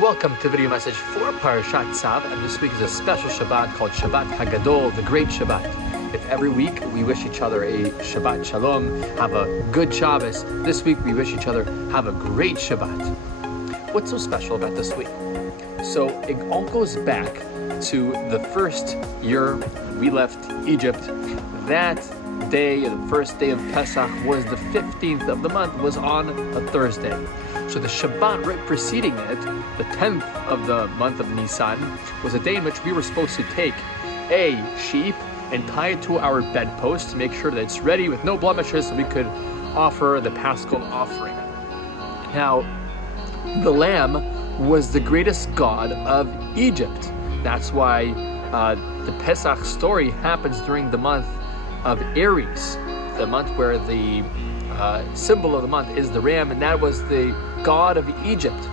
Welcome to video message for Parashat Tzav, and this week is a special Shabbat called Shabbat Hagadol, the Great Shabbat. If every week we wish each other a Shabbat Shalom, have a good Shabbos, this week we wish each other have a great Shabbat. What's so special about this week? So it all goes back to the first year we left Egypt. That day, the first day of Pesach, was the 15th of the month, was on a Thursday. So the Shabbat right preceding it, the 10th of the month of Nisan, was a day in which we were supposed to take a sheep and tie it to our bedpost to make sure that it's ready with no blemishes so we could offer the Paschal offering. Now, the lamb was the greatest god of Egypt. That's why the Pesach story happens during the month of Aries, the month where the symbol of the month is the ram, and that was the god of Egypt.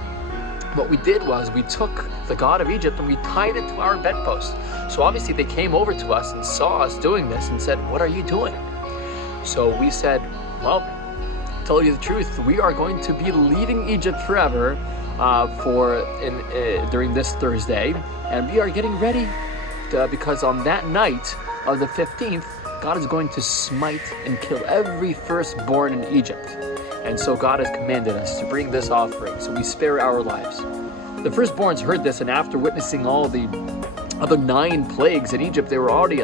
What we did was we took the god of Egypt and we tied it to our bedpost. So obviously they came over to us and saw us doing this and said, "What are you doing?" So we said, "Well, to tell you the truth, we are going to be leaving Egypt forever during this Thursday, and we are getting ready because on that night of the 15th, God is going to smite and kill every firstborn in Egypt. And so God has commanded us to bring this offering, so we spare our lives." The firstborns heard this, and after witnessing all the other 9 plagues in Egypt, they were already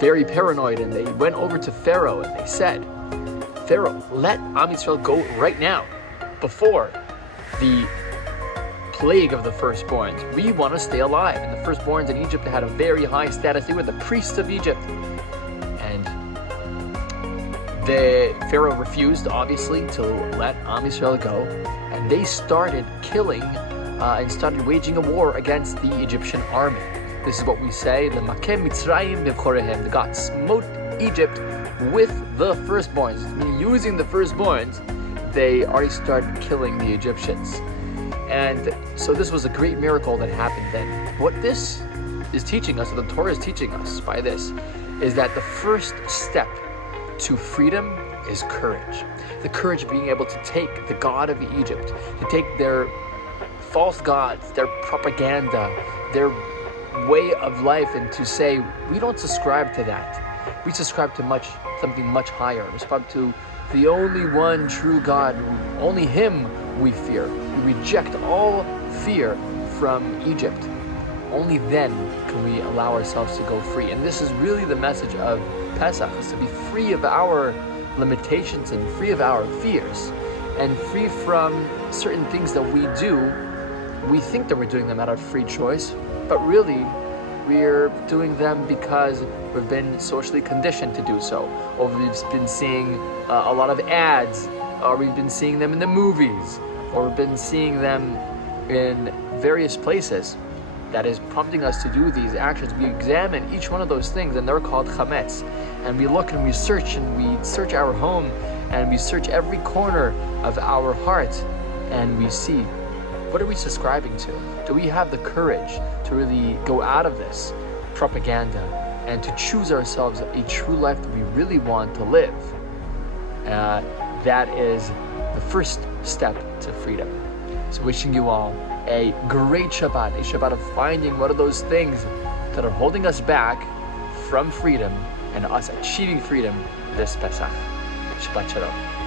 very paranoid, and they went over to Pharaoh and they said, "Pharaoh, let Am Yisrael go right now before the plague of the firstborns. We want to stay alive." And the firstborns in Egypt had a very high status. They were the priests of Egypt. And the Pharaoh refused, obviously, to let Am Yisrael go. And they started killing and started waging a war against the Egyptian army. This is what we say, the Makem Mitzrayim B'Chorehem. God smote Egypt with the firstborns. Meaning, using the firstborns, they already started killing the Egyptians. And so this was a great miracle that happened then. What this is teaching us, or the Torah is teaching us by this, is that the first step to freedom is courage. The courage of being able to take the God of Egypt, to take their false gods, their propaganda, their way of life, and to say, we don't subscribe to that. We subscribe to something much higher. We subscribe to the only one true God. Only Him we fear. We reject all fear from Egypt. Only then can we allow ourselves to go free. And this is really the message of Pesach, is to be free of our limitations and free of our fears and free from certain things that we do. We think that we're doing them out of free choice, but really we're doing them because we've been socially conditioned to do so, or we've been seeing a lot of ads, or we've been seeing them in the movies, or we've been seeing them in various places that is prompting us to do these actions. We examine each one of those things, and they're called chametz. And we look and we search our home, and we search every corner of our heart, and we see, what are we subscribing to? Do we have the courage to really go out of this propaganda and to choose ourselves a true life that we really want to live? That is the first step to freedom. So wishing you all a great Shabbat, a Shabbat of finding what are those things that are holding us back from freedom and us achieving freedom this Pesach. Shabbat Shalom.